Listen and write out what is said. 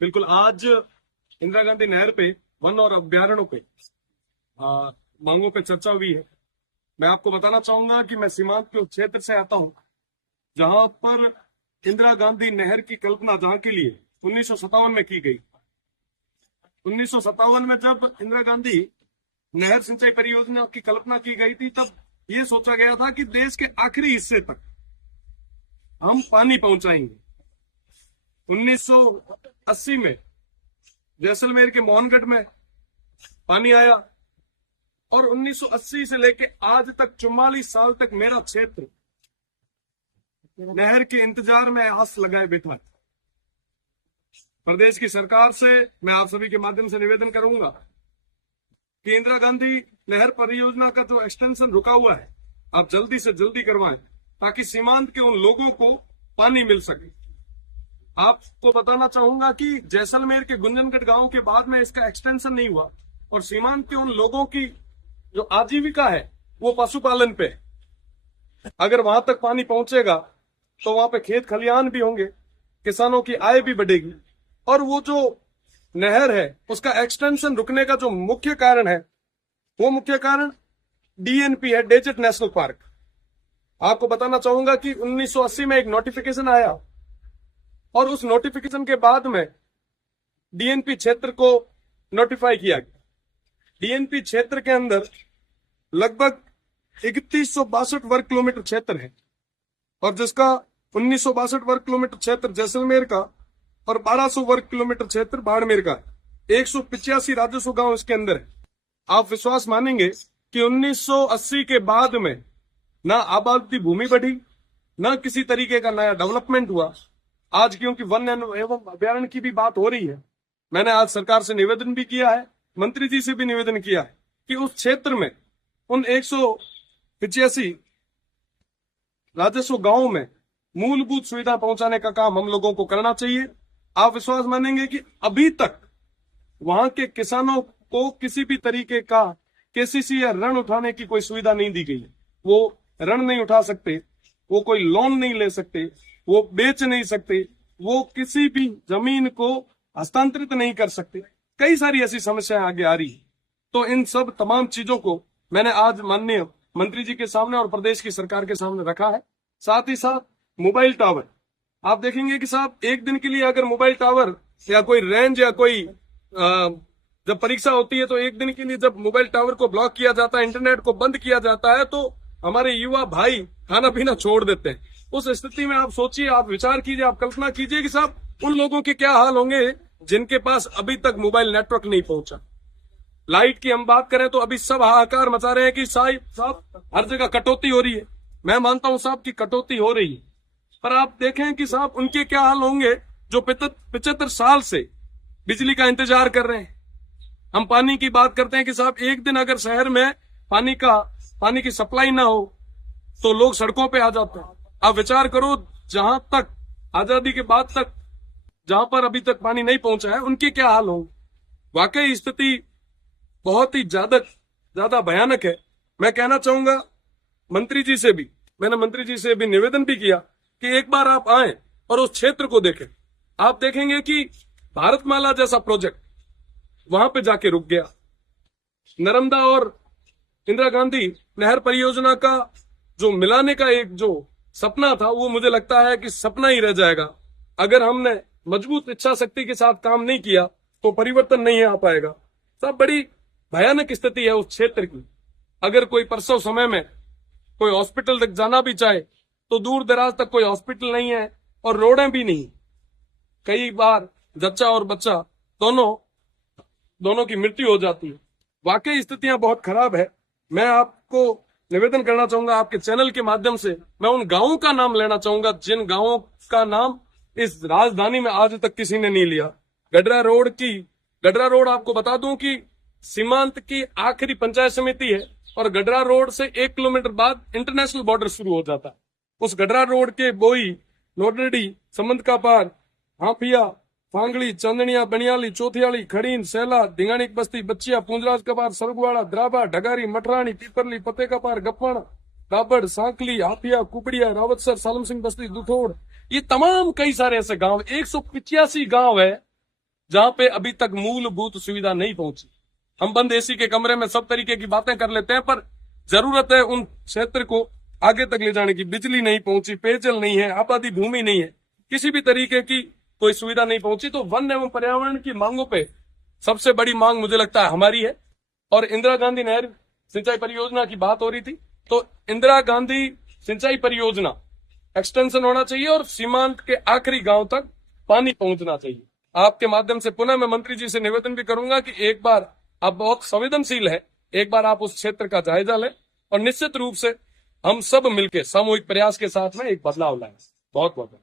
बिल्कुल। आज इंदिरा गांधी नहर पे वन और अभ्यारण्यों पे मांगों पे चर्चा हुई है। मैं आपको बताना चाहूंगा कि मैं सीमांत के उस क्षेत्र से आता हूं जहां पर इंदिरा गांधी नहर की कल्पना जहां के लिए 1957 में की गई। 1957 में जब इंदिरा गांधी नहर सिंचाई परियोजना की कल्पना की गई थी, तब ये सोचा गया था कि देश के आखिरी हिस्से तक हम पानी पहुंचाएंगे। 1980 में जैसलमेर के मोहनगढ़ में पानी आया और 1980 से लेके आज तक 44 साल तक मेरा क्षेत्र नहर के इंतजार में आस लगाए बैठा है। प्रदेश की सरकार से मैं आप सभी के माध्यम से निवेदन करूंगा कि इंदिरा गांधी नहर परियोजना का जो एक्सटेंशन रुका हुआ है, आप जल्दी से जल्दी करवाएं ताकि सीमांत के उन लोगों को पानी मिल सके। आपको बताना चाहूंगा कि जैसलमेर के गुंजनगढ़ गांव के बाद में इसका एक्सटेंशन नहीं हुआ और सीमांत के उन लोगों की जो आजीविका है वो पशुपालन पे है। अगर वहां तक पानी पहुंचेगा तो वहां पे खेत खलिहान भी होंगे, किसानों की आय भी बढ़ेगी। और वो जो नहर है उसका एक्सटेंशन रुकने का जो मुख्य कारण है, वो मुख्य कारण डीएनपी है, डेजर्ट नेशनल पार्क। आपको बताना चाहूंगा कि 1980 में एक नोटिफिकेशन आया और उस नोटिफिकेशन के बाद में डीएनपी क्षेत्र को नोटिफाई किया गया। डीएनपी क्षेत्र के अंदर लगभग 3162 वर्ग किलोमीटर क्षेत्र है और जिसका 1962 वर्ग किलोमीटर क्षेत्र जैसलमेर का और 1200 वर्ग किलोमीटर क्षेत्र बाड़मेर का है। 185 राजस्व गांव इसके अंदर है। आप विश्वास मानेंगे कि 1980 के बाद में ना आबादी भूमि बढ़ी, ना किसी तरीके का नया डेवलपमेंट हुआ। आज क्योंकि वन एवं अभ्यारण्य की भी बात हो रही है, मैंने आज सरकार से निवेदन भी किया है, मंत्री जी से भी निवेदन किया है कि उस क्षेत्र में उन 185 राजस्व गांवों में मूलभूत सुविधा पहुंचाने का काम हम लोगों को करना चाहिए। आप विश्वास मानेंगे कि अभी तक वहां के किसानों को किसी भी तरीके का केसीसी या ऋण उठाने की कोई सुविधा नहीं दी गई है। वो ऋण नहीं उठा सकते, वो कोई लोन नहीं ले सकते, वो बेच नहीं सकते, वो किसी भी जमीन को हस्तांतरित नहीं कर सकते। कई सारी ऐसी समस्याएं आगे आ रही है। तो इन सब तमाम चीजों को मैंने आज माननीय मंत्री जी के सामने और प्रदेश की सरकार के सामने रखा है। साथ ही साथ मोबाइल टावर, आप देखेंगे कि साहब एक दिन के लिए अगर मोबाइल टावर या कोई रेंज या कोई जब परीक्षा होती है तो एक दिन के लिए जब मोबाइल टावर को ब्लॉक किया जाता है, इंटरनेट को बंद किया जाता है, तो हमारे युवा भाई खाना पीना छोड़ देते हैं। उस स्थिति में आप सोचिए, आप विचार कीजिए, आप कल्पना कीजिए कि साहब उन लोगों के क्या हाल होंगे जिनके पास अभी तक मोबाइल नेटवर्क नहीं पहुंचा। लाइट की हम बात करें तो अभी सब हाहाकार मचा रहे हैं कि साहब हर जगह कटौती हो रही है। मैं मानता हूं साहब की कटौती हो रही है, पर आप देखें कि साहब उनके क्या हाल होंगे जो 75 साल से बिजली का इंतजार कर रहे हैं। हम पानी की बात करते हैं कि साहब एक दिन अगर शहर में पानी की सप्लाई ना हो तो लोग सड़कों पे आ जाते हैं। आप विचार करो, जहां तक आजादी के बाद तक जहां पर अभी तक पानी नहीं पहुंचा है उनके क्या हाल होंगे। वाकई स्थिति बहुत ही ज्यादा भयानक है। मैं कहना चाहूंगा मंत्री जी से भी, मैंने मंत्री जी से भी निवेदन भी किया कि एक बार आप आए और उस क्षेत्र को देखें। आप देखेंगे कि भारतमाला जैसा प्रोजेक्ट वहां पे जाके रुक गया। नर्मदा और इंदिरा गांधी नहर परियोजना का जो मिलाने का एक जो सपना था, वो मुझे लगता है कि सपना ही रह जाएगा। अगर हमने मजबूत इच्छा शक्ति के साथ काम नहीं किया तो परिवर्तन नहीं आ पाएगा। सब बड़ी भयानक स्थिति है उस क्षेत्र की। अगर कोई प्रसव समय में कोई हॉस्पिटल तक जाना भी चाहे तो दूर दराज तक कोई हॉस्पिटल नहीं है और रोडें भी नहीं। कई बार जच्चा और बच्चा दोनों की मृत्यु हो जाती है। वाकई स्थितियां बहुत खराब है। मैं आपको निवेदन करना चाहूंगा आपके चैनल के माध्यम से, मैं उन गांवों का नाम लेना चाहूंगा जिन गांवों का नाम इस राजधानी में आज तक किसी ने नहीं लिया। गडरा रोड आपको बता दूं कि सीमांत की आखिरी पंचायत समिति है और गडरा रोड से 1 किलोमीटर बाद इंटरनेशनल बॉर्डर शुरू हो जाता है। उस गडरा रोड के बोई, लोडरडी, संबंध का पार, हाफिया, फांगड़ी, चंदनिया, बनियाली, चौथियाली, खड़ीन, सेला, धिंगानी बस्ती, बच्चिया, पूंजराज का पार, सरगवाड़ा, द्राबा, ढगारी, मठरानी, पीपरली, पते का पार, गप्पण, दाबड़, सांकली, हाफिया, कुपड़िया, रावतसर, सालम सिंह बस्ती, दुथोड़, ये तमाम कई सारे ऐसे गांव, 185 गांव है जहां पे अभी तक मूलभूत सुविधा नहीं पहुंची। हम बंद एसी के कमरे में सब तरीके की बातें कर लेते हैं, पर जरूरत है उन क्षेत्र को आगे तक ले जाने की। बिजली नहीं पहुंची, पेयजल नहीं है, आबादी भूमि नहीं है, किसी भी तरीके की कोई सुविधा नहीं पहुंची। तो वन एवं पर्यावरण की मांगों पे सबसे बड़ी मांग मुझे लगता है हमारी है। और इंदिरा गांधी नहर सिंचाई परियोजना की बात हो रही थी, तो इंदिरा गांधी सिंचाई परियोजना एक्सटेंशन होना चाहिए और सीमांत के आखिरी गांव तक पानी पहुंचना चाहिए। आपके माध्यम से पुनः मैं मंत्री जी से निवेदन भी करूंगा कि एक बार, आप बहुत संवेदनशील है, एक बार आप उस क्षेत्र का जायजा लें और निश्चित रूप से हम सब मिलकर सामूहिक प्रयास के साथ में एक बदलाव लाएं। बहुत बहुत